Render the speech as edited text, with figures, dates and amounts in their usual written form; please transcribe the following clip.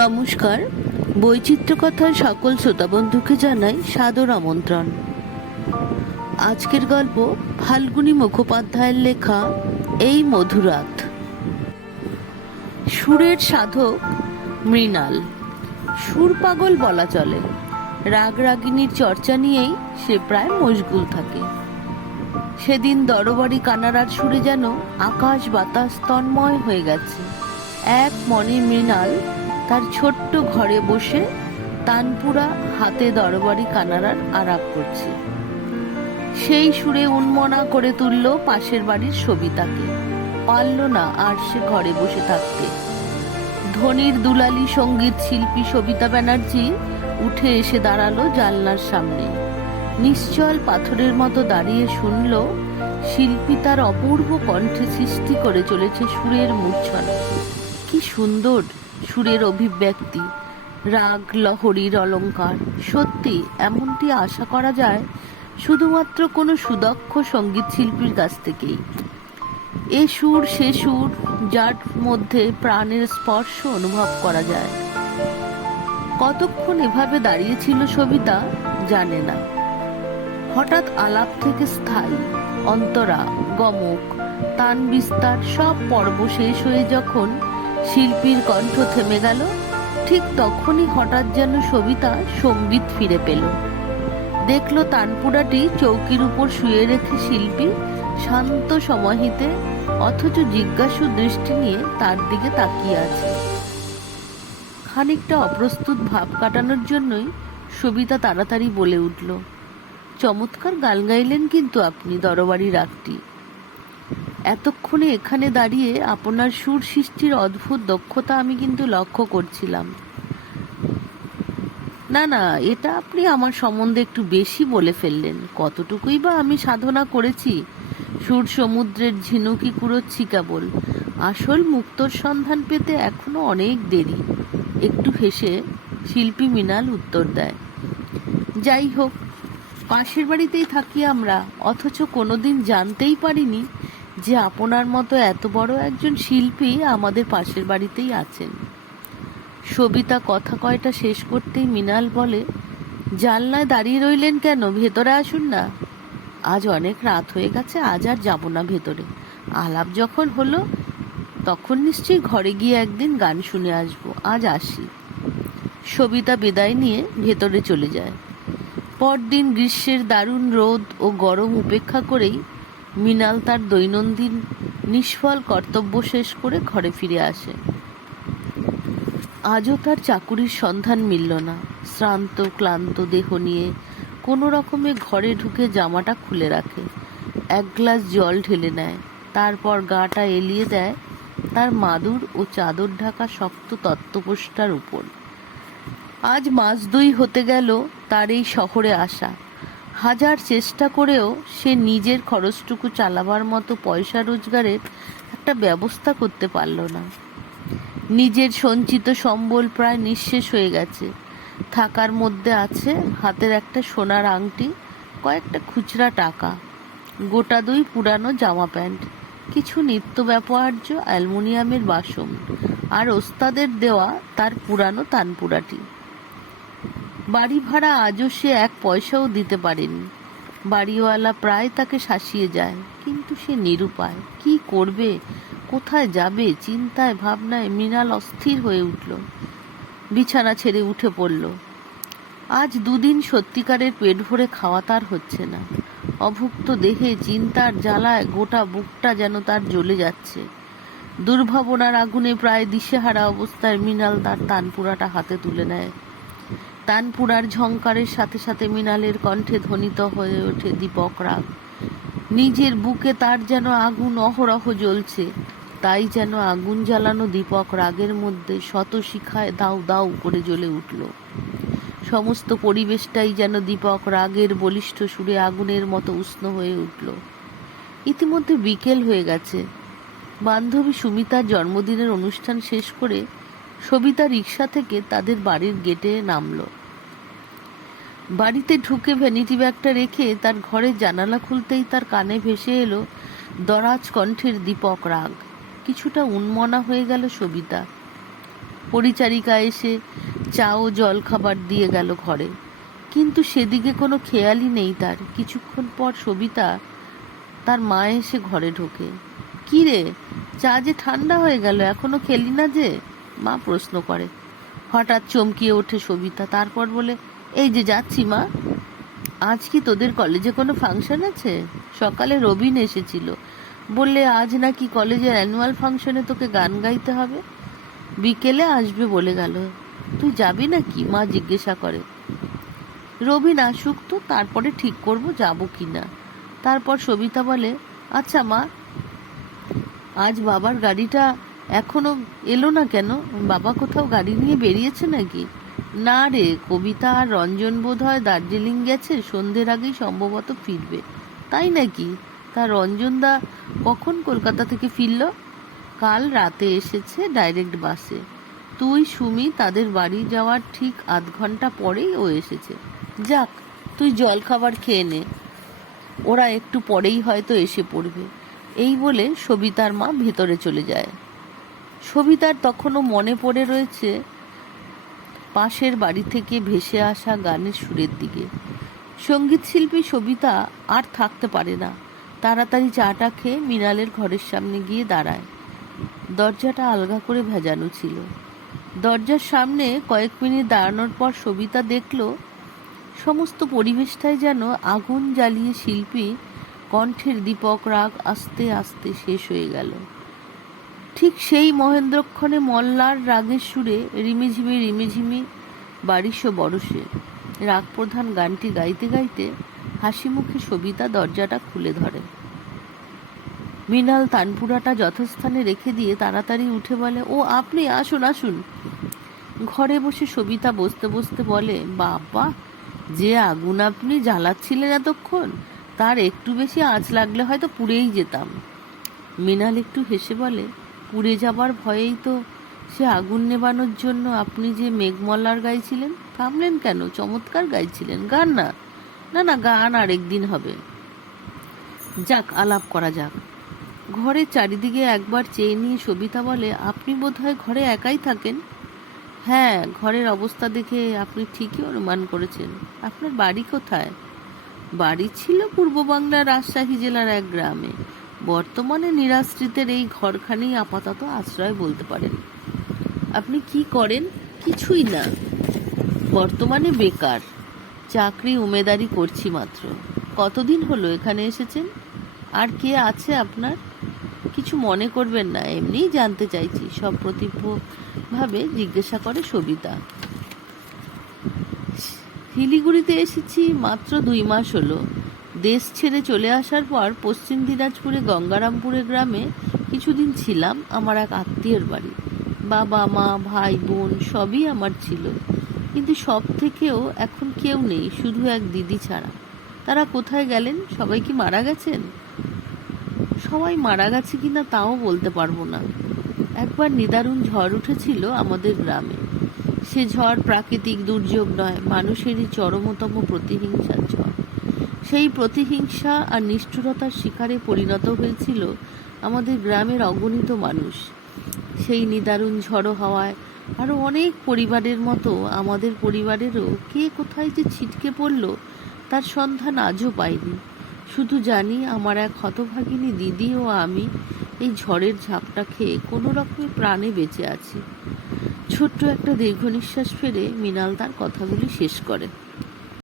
নমস্কার, বৈচিত্র্য কথার সকল শ্রোতা বন্ধুকে জানাই সাদর আমন্ত্রণ। আজকের গল্প ফাল্গুনী মুখোপাধ্যায়ের লেখা এই মধুরাত। সুরের সাধক মৃণাল, সুর পাগল বলা চলে। রাগ রাগিনীর চর্চা নিয়েই সে প্রায় মশগুল থাকে। সেদিন দরবারি কানাড়ার সুরে যেন আকাশ বাতাস তন্ময় হয়ে গেছে। এক মনে মৃণাল তার ছোট্ট ঘরে বসে তানপুরা হাতে দরবারি কানাড়ার আরাপ করছে। সেই সুরে উন্মনা করে তুলল পাশের বাড়ির সবিতাকে। পারল না আর সে ঘরে বসে থাকতে। ধনির দুলালি সঙ্গীত শিল্পী সবিতা ব্যানার্জি উঠে এসে দাঁড়ালো জানলার সামনে। নিশ্চল পাথরের মতো দাঁড়িয়ে শুনল শিল্পী তার অপূর্ব কণ্ঠে সৃষ্টি করে চলেছে সুরের মূর্ছনা। কি সুন্দর সুরের অভিব্যক্তি, রাগ লহরীর অলঙ্কার। সত্যি এমনটি আশা করা যায় শুধুমাত্র কোনো সুদক্ষ সঙ্গীত শিল্পীর কাছ থেকেই। এ সুর সে সুর, যার মধ্যে প্রাণের স্পর্শ অনুভব করা যায়। কতক্ষণ এভাবে দাঁড়িয়েছিল সবিতা জানে না। হঠাৎ আলাপ থেকে স্থায়ী, অন্তরা, গমক, তান বিস্তার সব পর্ব শেষ হয়ে যখন শিল্পীর কণ্ঠ থেমে গেল, ঠিক তখনই হঠাৎ যেন সবিতা সঙ্গীত ফিরে পেল। দেখলো তানপুরাটি চৌকির উপর শুয়ে রেখে শিল্পী শান্ত সমাহিতে অথচ জিজ্ঞাসু দৃষ্টি নিয়ে তার দিকে তাকিয়ে আছে। খানিকটা অপ্রস্তুত ভাব কাটানোর জন্যই সবিতা তাড়াতাড়ি বলে উঠল, চমৎকার গান গাইলেন কিন্তু আপনি দরবারি রাগটি। এতক্ষণে এখানে দাঁড়িয়ে আপনার সুর সৃষ্টির অদ্ভুত দক্ষতা আমি কিন্তু লক্ষ্য করছিলাম। না না, এটা আপনি আমার সম্বন্ধে একটু বেশি বলে ফেললেন। কতটুকুই বা আমি সাধনা করেছি, সুর সমুদ্রের ঝিনুকি কুড়োচ্ছি কেবল। আসল মুক্তোর সন্ধান পেতে এখনো অনেক দেরি। একটু হেসে শিল্পী মৃণাল উত্তর দেয়, যাই হোক, পাশের বাড়িতেই থাকি আমরা, অথচ কোনোদিন জানতেই পারিনি যে আপনার মতো এত বড় একজন শিল্পী আমাদের পাশের বাড়িতেই আছেন। সবিতা কথা কয়টা শেষ করতেই মৃণাল বলে, জানলায় দাঁড়িয়ে রইলেন কেন? ভেতরে আসুন না। আজ অনেক রাত হয়ে গেছে, আজ আর যাব না ভেতরে। আলাপ যখন হলো তখন নিশ্চয়ই ঘরে গিয়ে একদিন গান শুনে আসবো। আজ আসি। সবিতা বিদায় নিয়ে ভেতরে চলে যায়। পরদিন গ্রীষ্মের দারুণ রোদ ও গরম উপেক্ষা করেই মৃণাল তার দৈনন্দিন নিষ্ফল কর্তব্য শেষ করে ঘরে ফিরে আসে। আজও তার চাকুরির সন্ধান মিলল না। শ্রান্ত ক্লান্ত দেহ নিয়ে কোনো রকমে ঘরে ঢুকে জামাটা খুলে রাখে, এক গ্লাস জল ঢেলে নেয়, তারপর গাটা এলিয়ে দেয় তার মাদুর ও চাদর ঢাকা শক্ত তক্তপোষটার উপর। আজ মাস 2 হতে গেল তার এই শহরে আসা। হাজার চেষ্টা করেও সে নিজের খরচটুকু চালাবার মতো পয়সা রোজগারের একটা ব্যবস্থা করতে পারল না। নিজের সঞ্চিত সম্বল প্রায় নিঃশেষ হয়ে গেছে। থাকার মধ্যে আছে হাতের একটা সোনার আংটি, কয়েকটা খুচরা টাকা, গোটা 2 পুরানো জামা প্যান্ট, কিছু নিত্য ব্যবহার্য অ্যালুমিনিয়ামের বাসন, আর ওস্তাদের দেওয়া তার পুরানো তানপুরাটি। বাড়ি ভাড়া আজও সে 1 পয়সাও দিতে পারেনি। বাড়িওয়ালা প্রায় তাকে শাসিয়ে যায়, কিন্তু সে নিরুপায়। কি করবে, কোথায় যাবে, চিন্তায় ভাবনায় মৃণাল অস্থির হয়ে উঠল। বিছানা ছেড়ে উঠে পড়ল। আজ 2 দিন সত্যিকারের পেট ভরে খাওয়া তার হচ্ছে না। অভুক্ত দেহে চিন্তার জ্বালায় গোটা বুকটা যেন তার জ্বলে যাচ্ছে। দুর্ভাবনার আগুনে প্রায় দিশেহারা অবস্থায় মৃণাল তার তানপুরাটা হাতে তুলে নেয়। তানপুরার ঝংকারের সাথে সাথে মৃণালের কণ্ঠে ধ্বনিত হয়ে ওঠে দীপক রাগ। নিজের বুকে তার যেন আগুন অহরহ জ্বলছে। তাই যেন আগুন জ্বালানো দীপক রাগের মধ্যে শত শিখায় দাউ দাউ করে জ্বলে উঠল। সমস্ত পরিবেশটাই যেন দীপক রাগের বলিষ্ঠ সুরে আগুনের মতো উষ্ণ হয়ে উঠল। ইতিমধ্যে বিকেল হয়ে গেছে। বান্ধবী সুমিতার জন্মদিনের অনুষ্ঠান শেষ করে সবিতা রিক্সা থেকে তাদের বাড়ির গেটে নামল। বাড়িতে ঢুকে ভ্যানিটি ব্যাগটা রেখে তার ঘরের জানালা খুলতেই তার কানে ভেসে এলো দরাজ কণ্ঠের দীপক রাগ। কিছুটা উন্মনা হয়ে গেল সবিতা। পরিচারিকা এসে চা ও জল খাবার দিয়ে গেল ঘরে, কিন্তু সেদিকে কোনো খেয়ালই নেই তার। কিছুক্ষণ পর সবিতা তার মা এসে ঘরে ঢোকে। কি রে, চা যে ঠান্ডা হয়ে গেল, এখনো খেলি না যে? মা প্রশ্ন করে। হঠাৎ চমকিয়ে ওঠে সবিতা, তারপর বলে, এই যে যাচ্ছি মা। আজ কি তোদের কলেজে কোনো ফাংশন আছে? সকালে রবিন এসেছিল, বললে আজ নাকি কলেজের অ্যানুয়াল ফাংশনে তোকে গান গাইতে হবে, বিকেলে আসবে বলে গেল। তুই যাবি নাকি? মা জিজ্ঞাসা করে। রবিন আসুক তো, তারপরে ঠিক করব যাব কি না। তারপর সবিতা বলে, আচ্ছা মা, আজ বাবার গাড়িটা এখনো এলো না কেন? বাবা কোথাও গাড়ি নিয়ে বেরিয়েছে নাকি? না রে, কবিতা আর রঞ্জন বোধ হয় দার্জিলিং গেছে, সন্ধ্যের আগেই সম্ভবত ফিরবে। তাই নাকি? তা রঞ্জনদা কখন কলকাতা থেকে ফিরল? কাল রাতে এসেছে ডাইরেক্ট বাসে। তুই সুমি তাদের বাড়ি যাওয়ার ঠিক আধ ঘন্টা পরেই ও এসেছে। যাক, তুই জল খাবার খেয়ে নে, ওরা একটু পরেই হয়তো এসে পড়বে। এই বলে সবিতার মা ভেতরে চলে যায়। সবিতার তখনও মনে পড়ে রয়েছে পাশের বাড়ি থেকে ভেসে আসা গানের সুরের দিকে। সঙ্গীত শিল্পী সবিতা আর থাকতে পারে না। তাড়াতাড়ি চাটা খেয়ে মৃণালের ঘরের সামনে গিয়ে দাঁড়ায়। দরজাটা আলগা করে ভেজানো ছিল। দরজার সামনে কয়েক মিনিট দাঁড়ানোর পর সবিতা দেখল সমস্ত পরিবেশটাই যেন আগুন জ্বালিয়ে শিল্পী কণ্ঠের দীপক রাগ আস্তে আস্তে শেষ হয়ে গেল। ঠিক সেই মহেন্দ্রক্ষণে মল্লার রাগের সুরে রিমিঝিমি রিমিঝিমি বারিশো বরসে রাগ প্রধান গানটি গাইতে গাইতে হাসি মুখে সবিতা দরজাটা খুলে ধরে। মৃণাল তানপুরাটা যথাস্থানে রেখে দিয়ে তাড়াতাড়ি উঠে বলে, ও আপনি আসুন আসুন। ঘরে বসে সবিতা বসতে বসতে বলে, বাবা, যে আগুন আপনি জ্বালাচ্ছিলেন এতক্ষণ, তার একটু বেশি আঁচ লাগলে হয়তো পুড়েই যেতাম। মৃণাল একটু হেসে বলে, পুড়ে যাবার ভয়েই তো সে আগুন নেবানোর জন্য আপনি যে মেঘমল্লার গাইছিলেন। থামলেন কেন? চমৎকার গাইছিলেন। গান না? না না, গান আরেকদিন হবে। যাক, আলাপ করা যাক। ঘরের চারিদিকে একবার চেয়ে নিয়ে সবিতা বলে, আপনি বোধহয় ঘরে একাই থাকেন? হ্যাঁ, ঘরের অবস্থা দেখে আপনি ঠিকই অনুমান করেছেন। আপনার বাড়ি কোথায়? বাড়ি ছিল পূর্ব বাংলার রাজশাহী জেলার এক গ্রামে। বর্তমানে নিরাশ্রিতের এই ঘরখানেই আপাতত আশ্রয় বলতে পারেন। আপনি কি করেন? কিছুই না, বর্তমানে বেকার। চাকরি উমেদারি করছি মাত্র। কতদিন হলো এখানে এসেছেন? আর কে আছে আপনার? কিছু মনে করবেন না, এমনিই জানতে চাইছি, সপ্রতিভভাবে জিজ্ঞাসা করে সবিতা। শিলিগুড়িতে এসেছি মাত্র 2 মাস হলো। দেশ ছেড়ে চলে আসার পর পশ্চিম দিনাজপুরে গঙ্গারামপুরে গ্রামে কিছুদিন ছিলাম আমার এক আত্মীয়ের বাড়ি। বাবা মা ভাই বোন সবই আমার ছিল, কিন্তু সব থেকেও এখন কেউ নেই, শুধু এক দিদি ছাড়া। তারা কোথায় গেলেন? সবাই কি মারা গেছেন? সবাই মারা গেছে কিনা তাও বলতে পারবো না। একবার নিদারুণ ঝড় উঠেছিল আমাদের গ্রামে। সে ঝড় প্রাকৃতিক দুর্যোগ নয়, মানুষেরই চরমতম প্রতিহিংসার ঝড়। সেই প্রতিহিংসা আর নিষ্ঠুরতার শিকারে পরিণত হয়েছিল আমাদের গ্রামের অগণিত মানুষ। সেই নিদারুণ ঝড়ো হওয়ায় আরও অনেক পরিবারের মতো আমাদের পরিবারেরও কে কোথায় যে ছিটকে পড়ল তার সন্ধান আজও পাইনি। শুধু জানি আমার এক হতভাগিনী দিদি ও আমি এই ঝড়ের ঝাপটা খেয়ে কোনো রকমে প্রাণে বেঁচে আছি। ছোট্ট একটা দীর্ঘ নিঃশ্বাস ফেলে মৃণাল তার কথাগুলি শেষ করে।